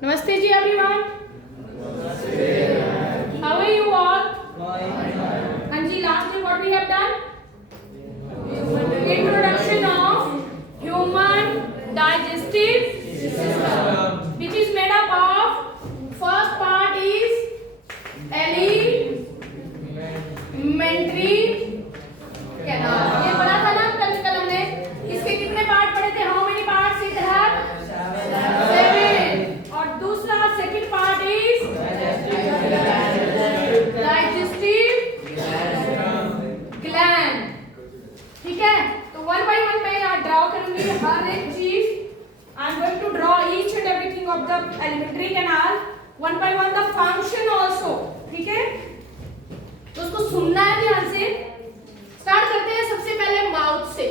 Namaste ji everyone. How are you all? Anji, last day what we have done? Introduction of human digestive system, which is made up of first part is alimentary canal. ये पढ़ा था ना कल हमने. इसके कितने part पढ़े थे? How many parts it have? 7. और दूसरा second part is digestive gland. ठीक है, तो वन बाय वन मैं यहाँ ड्रॉ करूंगी हर एक चीज. I am going to draw each and everything of the alimentary canal, one by one the function also. ठीक है, तो उसको सुनना है ध्यान से. स्टार्ट करते हैं सबसे पहले माउथ से.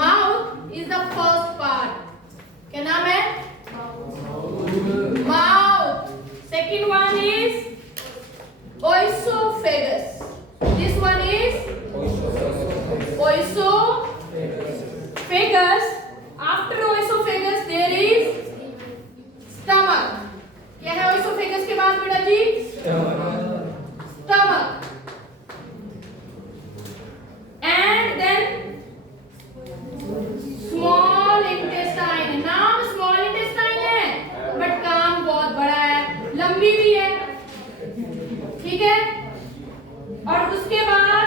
Mouth is the first part. क्या नाम है? Mouth. Second one is oesophagus. This one is oesophagus. After oesophagus there is stomach. क्या है oesophagus के बाद बेटा जी? Stomach. And then small intestine. नाम small intestine है बट काम बहुत बड़ा है, लंबी भी है. ठीक है, और उसके बाद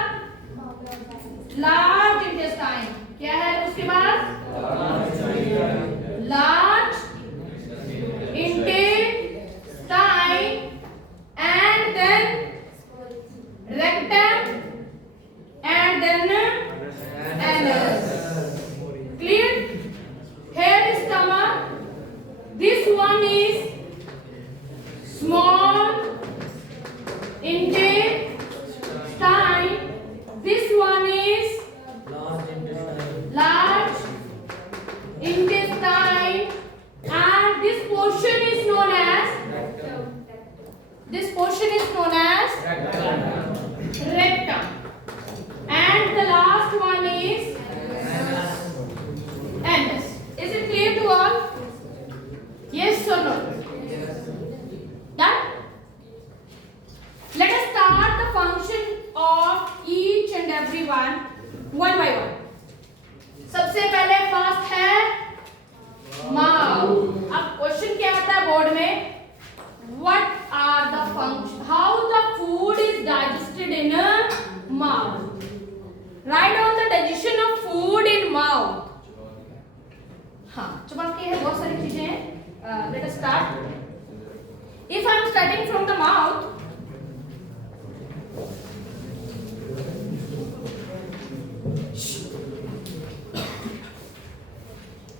लार्ज इंटेस्टाइन. क्या है उसके बाद? Large intestine and then rectum and then anus. Clear? Here is stomach. This one is small intestine. This one is large intestine, and this portion is known as rectum. And the last one is anus. Is it clear to all? Yes or no? Done? Let us start the function of each and every one by one. सबसे पहले first है mouth. अब question क्या आता है board में? What are the function? How the food is digested in a mouth? Write down the digestion of food in mouth. हाँ, चुपन की है, बहुत सारी चीजें हैं. Let us start. If I am starting from the mouth,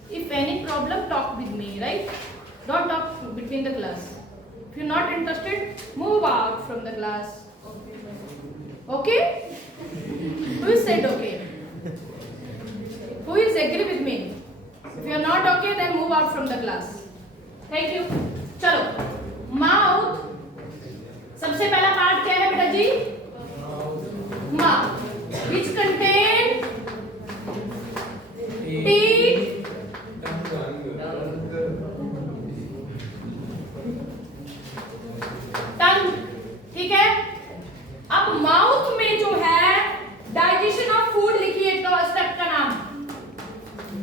if any problem, talk with me, right? Don't talk between the class. If you're not interested, move out from the class. Okay? Who said okay? Who is agree with me? If you are not okay, then move out from the class. Thank you. चलो, mouth सबसे पहला part क्या है बेटा जी? Mouth, which contain teeth, टंग. ठीक है, अब mouth में जो है डाइजेशन ऑफ फूड लिखिए. तो स्टेप का नाम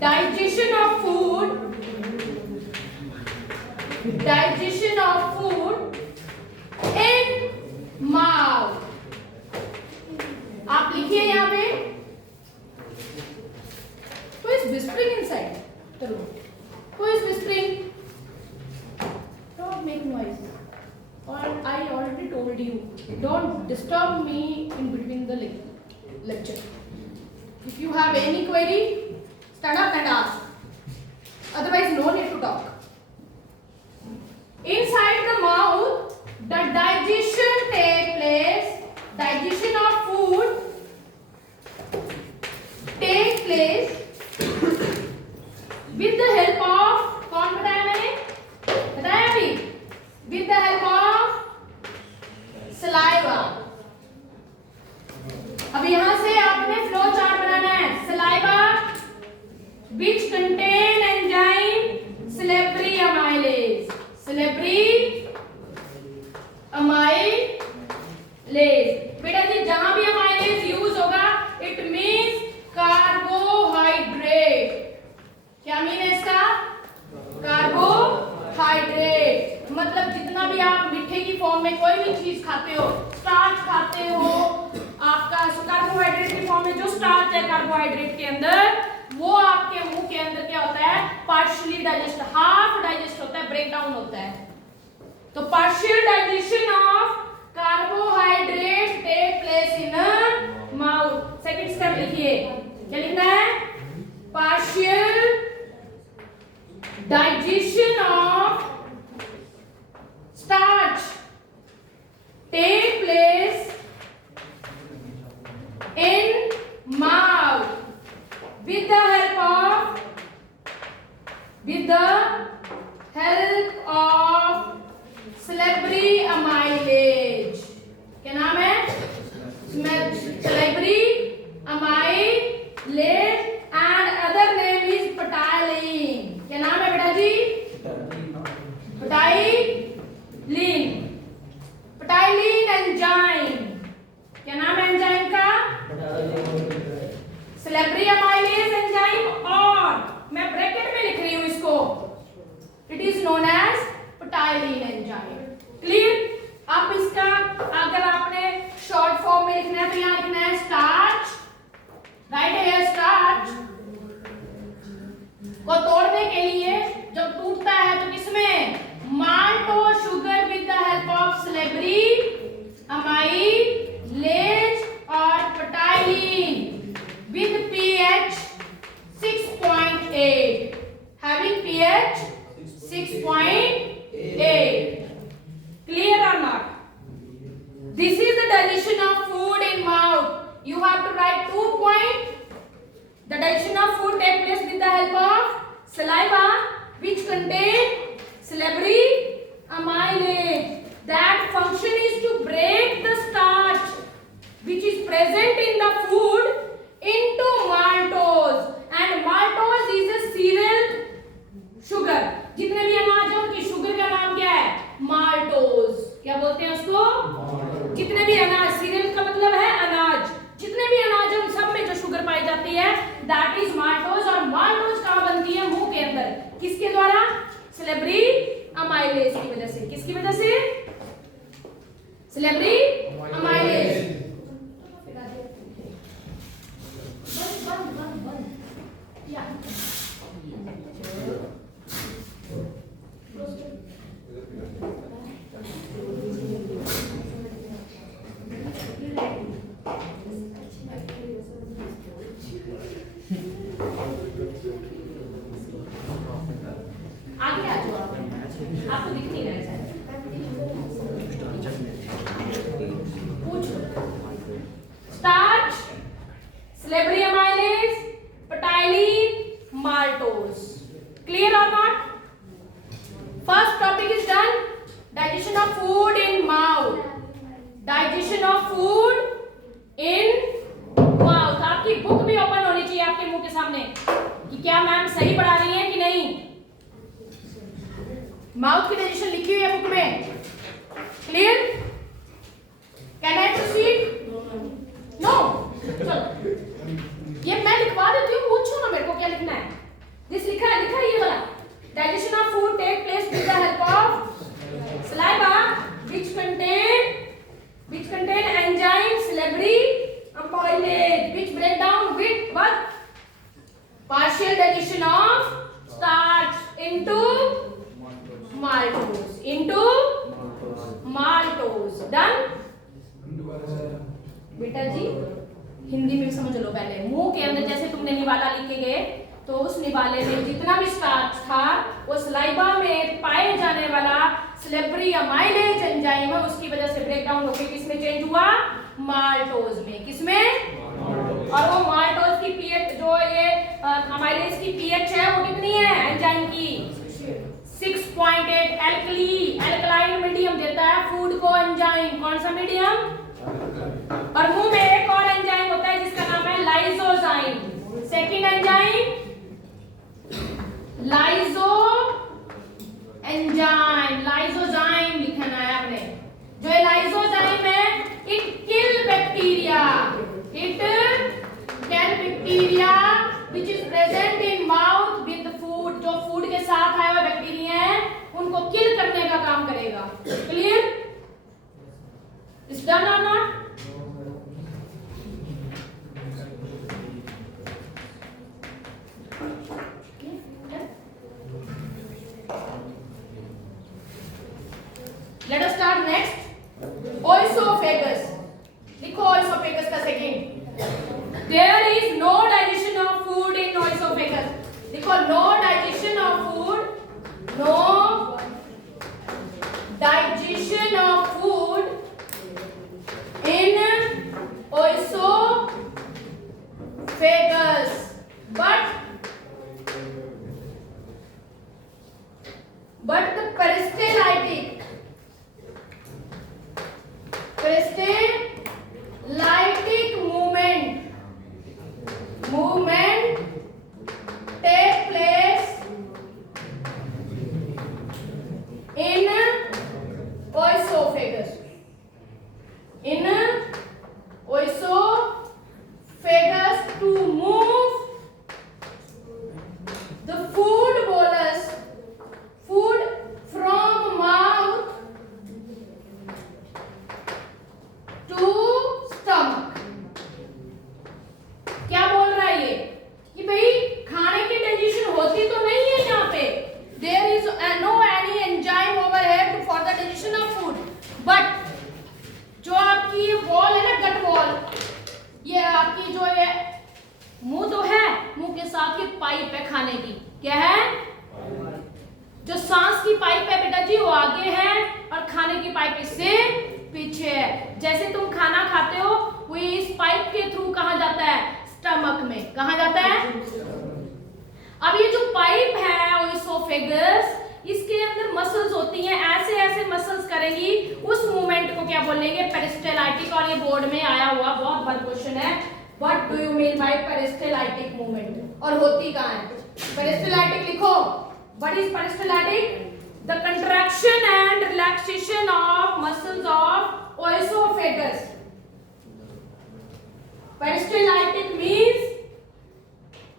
digestion of food in mouth. आप लिखिए यहां पे. Who is whispering inside the room? Who is whispering? Don't make noise. Or I already told you, don't disturb me in between the lecture. If you have any query, stand up and ask. Otherwise, no need to talk. Inside the mouth, the digestion takes place. Digestion of food takes place with the help of. कौन बताया मैंने? बताया अभी. With the help of saliva. अब यहां से आपने flow chart बनाना है. Saliva which salivary amylase. बेटा जी जहां भी अमाइलेज यूज होगा इट मींस कार्बोहाइड्रेट। क्या मीन है इसका? कार्बोहाइड्रेट। मतलब जितना भी आप मीठे की फॉर्म में कोई भी चीज खाते हो, स्टार्च खाते हो, आपका कार्बोहाइड्रेट की फॉर्म में जो स्टार्च है कार्बोहाइड्रेट के अंदर, वो आपके मुंह के अंदर क्या होता है? पार्शियली डाइजेस्ट, हाफ डाइजेस्ट होता है, ब्रेक डाउन होता है। तो partial digestion of carbohydrate take place in mouth. Second step लिखिए, क्या लिखना है? Partial digestion of starch take place in mouth with the help of salivary amylase। क्या नाम है? salivary amylase and other name is ptyalin। क्या नाम है बेटा जी? ptyalin enzyme. क्या नाम है एंजाइम का? salivary amylase एंजाइम, और मैं ब्रैकेट में लिख रही हूं इसको, it is known as ptyalin enzyme. Clear? अब इसका अगर आपने शॉर्ट फॉर्म में लिखना है तो यहां लिखना है स्टार्च, राइट है? स्टार्च को तोड़ने के लिए जब टूटता है तो किसमें? Maltose sugar with the help of salivary amylase और ptyalin with pH 6.8, having pH 6.8। clear or not? This is the digestion of food in mouth. You have to write 2 points. The digestion of food takes place with the help of saliva which contain salivary amylase. That function is to break the starch which is present in the food into maltose, and maltose is a cereal sugar। जितने भी अनाज हैं उनकी sugar का नाम क्या है? Maltose. क्या बोलते हैं उसको? जितने भी अनाज, सीरियल का मतलब है अनाज, जितने भी अनाज हैं उन सब में जो शुगर पाई जाती है दैट इज माल्टोज। और माल्टोज कहाँ बनती है? मुंह के अंदर। किसके द्वारा? salivary amylase की वजह से। किसकी वजह से? salivary amylase। आगे आ जाओ, आपको दिख नहीं रहा है शायद। पूछो। Starch, salivary amylase, ptyalin, maltose। clear or not? First topic is done. Digestion of food in mouth। digestion of food in mouth। आपकी बुक भी ओपन होनी चाहिए आपके मुंह के सामने कि क्या मैम सही पढ़ा रही है कि नहीं। माउथ की डाइजेशन लिखी हुई है बुक में। Clear? Can I proceed? No? चलो ये मैं लिखवा देती हूँ, पूछो ना मेरे को क्या लिखना है। दिस लिखा है ये वाला। Digestion of food take place with the help of saliva which contain enzyme salivary amylase which break down with what? partial digestion of starch into maltose। done? बेटा जी हिंदी में समझ लो पहले। मुंह के अंदर जैसे तुमने निवाला लिख के गए तो उस निवाले में जितना भी स्टार्च था वो सलाइवा में पाए जाने वाला salivary amylase एंजाइम है, उसकी वजह से ब्रेक डाउन होकर किसमें चेंज हुआ? माल्टोज में। किसमें? और वो माल्टोज की पीएच जो ये अमाइलेज की पीएच है वो कितनी है एंजाइम की? 6.8। एल्कलाइन मीडियम देता है फूड को एंजाइम। कौन सा मीडियम? और मुंह में एक और एंजाइम होता है जिसका नाम है lysozyme. Second enzyme lyso enzyme. done or not? Let us start next. Oesophagus. लिखो oesophagus का second. There is no digestion of food in oesophagus. लिखो no digestion of food. No digestion of food in oesophagus. But the peristaltic movement take place in oesophagus. In oesophagus to move the food bolus, food from mouth to stomach. क्या बोल रहा है ये कि भाई खाने की डाइजेशन होती तो नहीं है यहाँ पे. There is no any enzyme over here for the digestion of food. But जो आपकी ये वॉल है ना, गट वॉल, ये आपकी जो है मुंह तो है, मुंह के साथ ही पाइप है खाने की. क्या है? जो सांस की पाइप है बेटा जी वो आगे है और खाने की पाइप इससे पीछे है. जैसे तुम खाना खाते हो वो इस पाइप के थ्रू कहाँ जाता है? स्टमक में. कहाँ जाता है? अब ये जो पाइप है ओएसोफेगस, इसके अंदर मसल्स होती हैं, ऐसे ऐसे मसल्स करेंगी. उस मूवमेंट को क्या बोलेंगे? पेरिस्टाल्टिक. और ये बोर्ड में आया हुआ बहुत बड़ा क्वेश्चन है. What do you mean by peristaltic movement? और होती कहाँ है? पेरिस्टाल्टिक लिखो. What is peristaltic? The contraction and relaxation of muscles of ओएसोफेगस.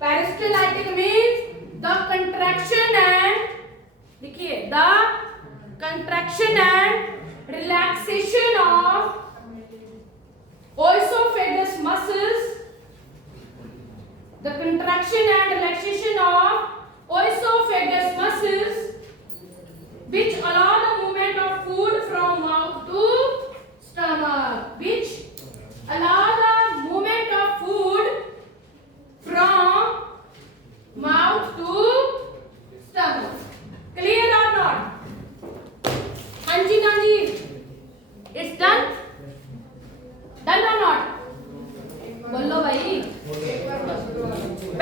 Peristaltic means the contraction and देखिए the contraction and relaxation of oesophagus muscles. The contraction and relaxation of oesophagus muscles which allow the movement of food from mouth to stomach. Which allow the movement of food from mouth to stomach. Clear or not? Hanji Nandi, it's done? Done or not? बोलो भाई.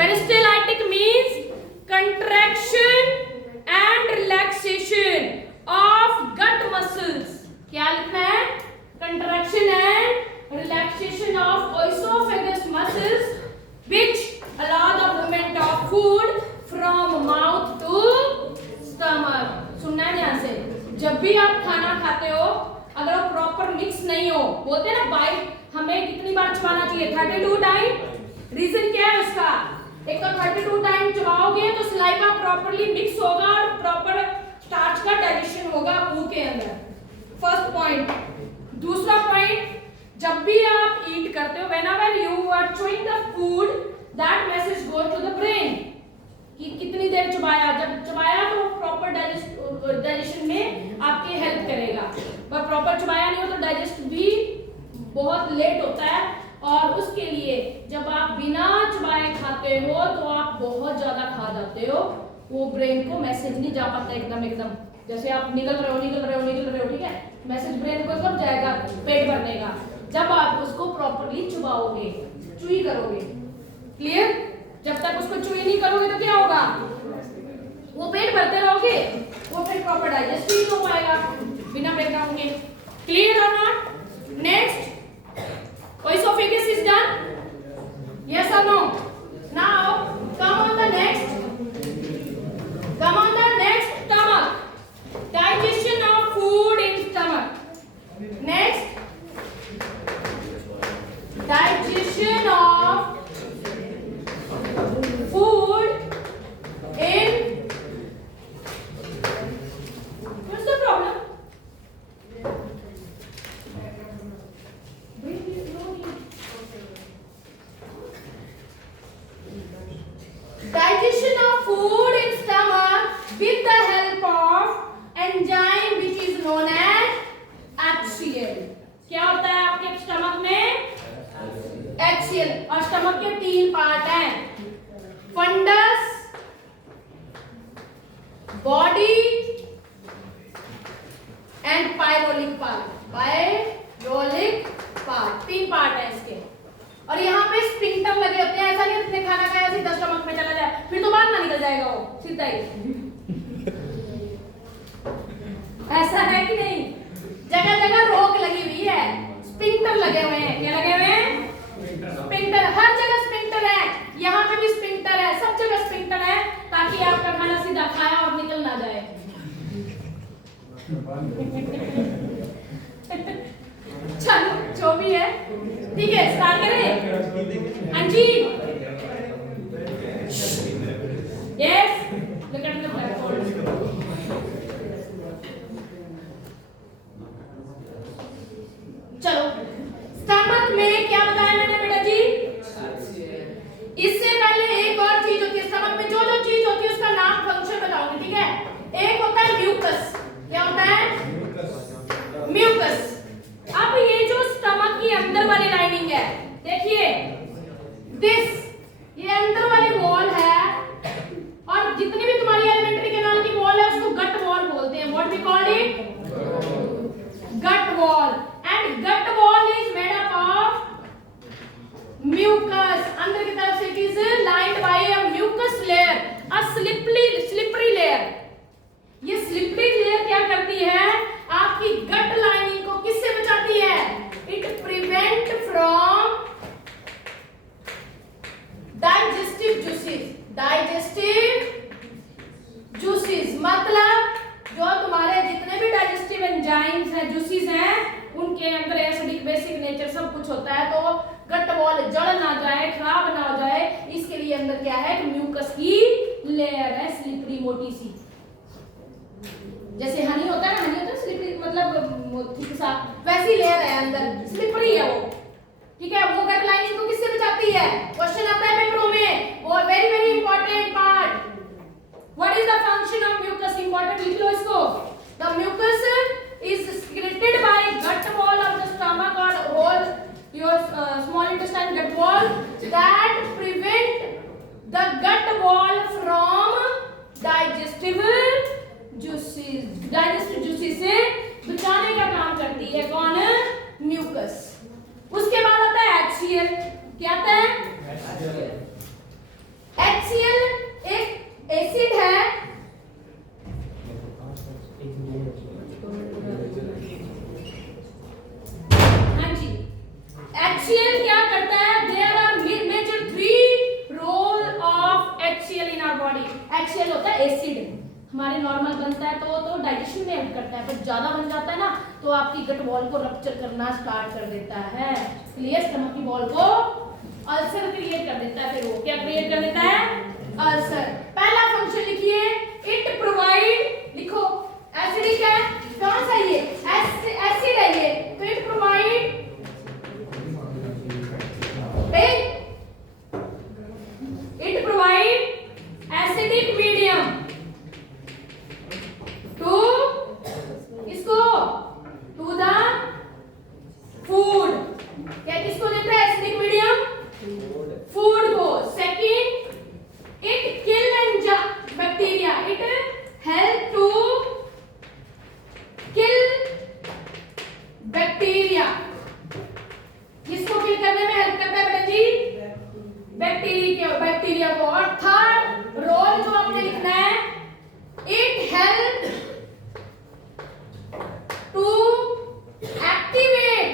Peristaltic means contraction and relaxation of gut muscles. क्या लिखना है? Contraction and relaxation of oesophagus muscles which allow the movement of food from mouth to stomach. सुनना है ध्यान से. जब भी आप खाना खाते हो अगर वो प्रॉपर मिक्स नहीं हो, बोलते हैं ना बाइट हमें कितनी बार चबाना चाहिए? 32 टाइम. रीजन क्या है उसका? एक तो 32 टाइम चबाओगे तो सलाइवा प्रॉपर्ली मिक्स होगा और प्रॉपर स्टार्च का डाइजेशन होगा मुंह के अंदर. First point. दूसरा पॉइंट, जब भी आप ईट करते हो, whenever you are chewing the food, that message goes to the brain कि कितनी देर चबाया. जब चबाया तो प्रॉपर डाइजेशन में आपके हेल्प करेगा. पर प्रॉपर चबाया नहीं हो तो डाइजेस्ट भी बहुत लेट होता है. और उसके लिए जब आप बिना चबाए खाते हो तो आप बहुत ज्यादा खा जाते हो. वो ब्रेन को मैसेज नहीं जा पाता एकदम. जैसे आप निकल रहे हो, ठीक है, मैसेज ब्रेन को कब जाएगा? पेट भरने का. जब आप उसको प्रॉपर्ली चबाओगे, चुई करोगे. क्लियर? जब तक उसको चुई नहीं करोगे तो क्या होगा? वो पेट भरते रहोगे, वो फिर प्रॉपर डाइजेस्ट नहीं हो पाएगा बिना पेट खाओगे. क्लियर और not? Next, oesophagus is done? Yes or no? Now come on the next. Stomach. Digestion of food in stomach. Next, digestion of food in. What's the problem? Help of enzyme which is known as HCl। क्या होता है आपके stomach में? HCl। और stomach के 3 part हैं, fundus, body and pyloric part. Pyloric part 3 part है इसके। और यहाँ पे स्पिंक्टर लगे होते हैं, ऐसा नहीं अपने खाना खाया सीधा स्टमक में चला जाए, फिर तो बाहर ना निकल जाएगा वो सीधा ही। ऐसा है कि नहीं? जगह जगह रोक लगी हुई है, स्पिंक्टर लगे हुए हैं। क्या लगे हुए हैं? स्पिंक्टर। हर जगह स्पिंक्टर है, यहाँ पे भी स्पिंक्टर है, सब जगह स्पिंक्टर है, ताकि आपका खाना सीधा खाया और निकल ना जाए। चलो जो भी है, ठीक है, स्टार्ट करें। हाँ जी, yes, look at the blackboard. चलो, स्टमक में क्या बताया मैंने बेटा जी? इससे पहले एक और चीज होती है स्टमक में, जो जो चीज होती है उसका नाम फंक्शन बताऊंगी, ठीक है? एक होता है म्यूकस। क्या होता है? म्यूकस। अब ये जो स्टमक की अंदर वाली लाइनिंग है, देखिए ये अंदर वाली वॉल है, और जितनी भी तुम्हारी एलिमेंट्री कैनाल की वॉल है उसको गट वॉल बोलते हैं। What we call it? Gut wall. And gut wall is made up of mucus. अंदर की तरफ से it is lined by a mucus layer, a slippery layer. ये स्लिपरी लेयर क्या करती है? आपकी गट लाइनिंग को किससे बचाती है? It prevent from digestive juices. Digestive juices मतलब जो तुम्हारे जितने भी डाइजेस्टिव एंजाइम्स हैं, जूसेस हैं, उनके अंदर एसिडिक बेसिक नेचर सब कुछ होता है, तो गट वॉल जड़ ना जाए, खराब ना हो जाए, इसके लिए अंदर क्या है? म्यूकस की लेयर है, स्लिपरी मोटी सी। जैसे हनी होता है ना, हनी होता है स्लिपरी, मतलब ठीक सा, वैसी लेयर है अंदर, स्लिपरी है वो, ठीक है? वो गट लाइनिंग को किससे बचाती है? क्वेश्चन आता है पेपरों में, वो very very important part. What is the function of mucus? Important, लिख लो इसको। The mucus is secreted by gut wall of the stomach or whole your small intestine gut wall that prevent the gut wall from digestive juices से बचाने का काम करती है कौन? म्यूकस। उसके बाद आता है HCl। क्या आता है? HCl एक एसिड है, हाँ जी। HCl क्या करता है? There are major 3 role of HCl in our body। HCl होता है एसिड, हमारे नॉर्मल बनता है तो डाइजेशन में हेल्प करता है, पर ज्यादा बन जाता है ना तो आपकी गट वॉल को रप्चर करना स्टार्ट कर देता है। क्लियर? स्टमक की वॉल को अल्सर क्रिएट कर देता है। फिर वो क्या क्रिएट कर देता है? अल्सर। पहला फंक्शन लिखिए, इट प्रोवाइड, लिखो एसिडिक है, कौन सा ये? एसिड है ये, तो it provide acidic medium to the food. क्या किसको देता है एसिडिक मीडियम? फूड को। Second, it kill bacteria, it help to kill bacteria. किसको किल करने में हेल्प करता है बेटा जी? बैक्टीरिया को। और थर्ड रोल जो आपने लिखना है, it help to activate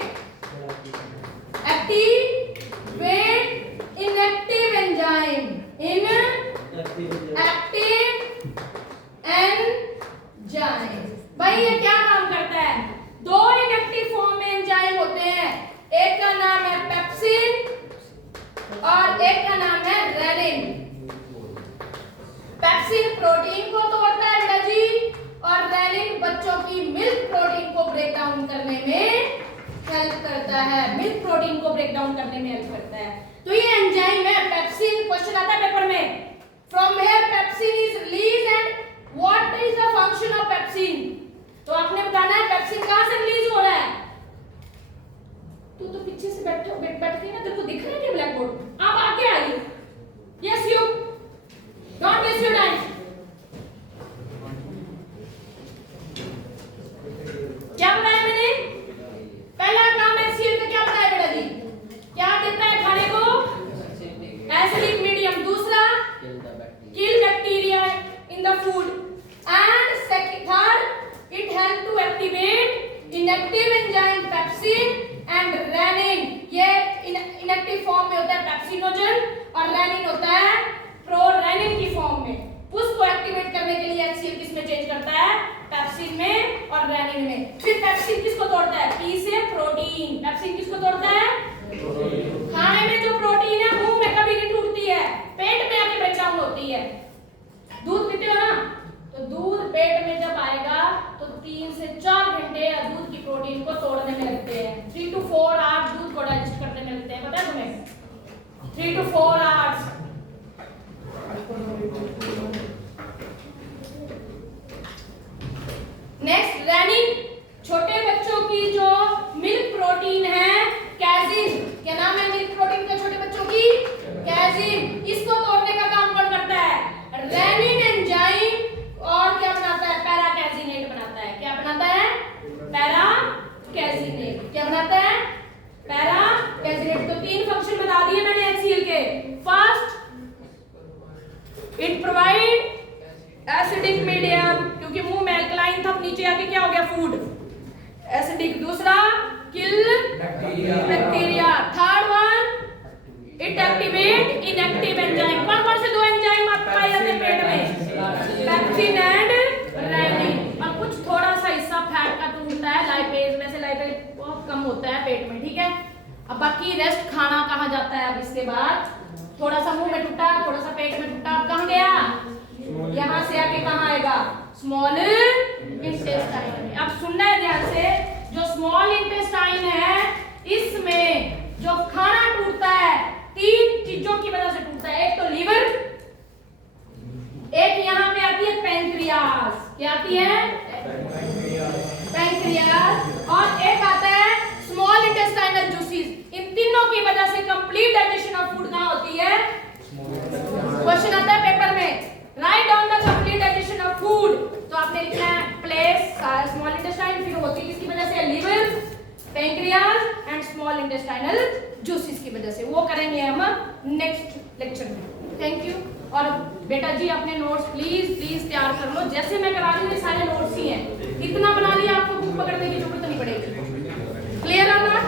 inactive enzyme, भाई ये क्या काम करता है? 2 इनएक्टिव फॉर्म में एंजाइम होते हैं, एक का नाम है पेप्सिन और एक का नाम है रेनिन। पेप्सिन प्रोटीन को तोड़ता है बेटा जी, और रेनिन बच्चों की मिल्क प्रोटीन को ब्रेक डाउन करने में हेल्प करता है। मिल्क प्रोटीन को ब्रेक डाउन करने में हेल्प करता है। तो ये एंजाइम है पेप्सिन। क्वेश्चन आता है पेपर में, from where pepsin is released and what is the function pepsin में और रेनिन में। फिर पेप्सिन किसको तोड़ता है? पी से प्रोटीन। पेप्सिन किसको तोड़ता है? खाने में जो प्रोटीन है मुंह में कभी नहीं टूटती है, पेट में आके ब्रेक डाउन होती है। दूध पीते हो ना, तो दूध पेट में जब आएगा तो 3 से 4 घंटे दूध की प्रोटीन को तोड़ने में लगते हैं। 3 to 4 आवर्स दूध को डाइजेस्ट करने में लगते हैं, पता है तुम्हें? 3 to 4 आवर्स। नेक्स्ट रेनिन, छोटे बच्चों की जो मिल्क प्रोटीन है कैजिन। क्या नाम है मिल्क प्रोटीन का छोटे बच्चों की? कैजिन। इसको तोड़ने का काम कौन करता है? Rennin enzyme. और क्या बनाता है? पैराकैजिनेट बनाता है। क्या बनाता है? पैराकैजिनेट। क्या बनाता है? पैराकैजिनेट। तो 3 फंक्शन बता दिए मैंने HCl के। First, it provide acidic medium, क्योंकि मुंह में अल्कलाइन था, नीचे आके क्या हो गया? Food acidic. दूसरा, kill bacteria. Third one, it activate inactive enzyme. कौन कौन से 2 एंजाइम आप पाए जाते हैं पेट में? Pepsin and rennin. और कुछ थोड़ा सा हिस्सा फैट का टूटता है, लाइपेज में से। लाइपेज बहुत कम होता है पेट में, ठीक है। अब बाकी रेस्ट खाना कहाँ जाता है? अब इसके बाद थोड़ा सा मुंह में टूटा, थोड़ा सा पेट में टूटा, अब कहाँ गया? यहाँ से आके कहाँ आएगा? स्मॉल इंटेस्टाइन में। अब सुनना है ध्यान से, जो स्मॉल इंटेस्टाइन है इसमें जो खाना टूटता है 3 चीजों की वजह से टूटता है। एक तो लीवर, एक यहाँ पे आती है पैंक्रियास। क्या आती है? पैंक्रियास। और एक आता है स्मॉल इंटेस्टाइनल जूसेस। इन तीनों की वजह से कंप्लीट डाइजेशन ऑफ फूड कहाँ होती है? क्वेश्चन आता है पेपर में, write down the complete digestion of food. तो आपने लिखना है प्लेस स्मॉल इंटेस्टाइन, फिर होती है किसकी वजह से? Liver, pancreas and small intestinal juices की वजह से। वो करेंगे हम नेक्स्ट लेक्चर में। Thank you. और बेटा जी अपने नोट्स प्लीज तैयार कर लो, जैसे मैं करा रही हूँ सारे नोट्स ही हैं। इतना बना लिया, आपको बुक पकड़ने की जरूरत नहीं पड़ेगी। क्लियर है ना?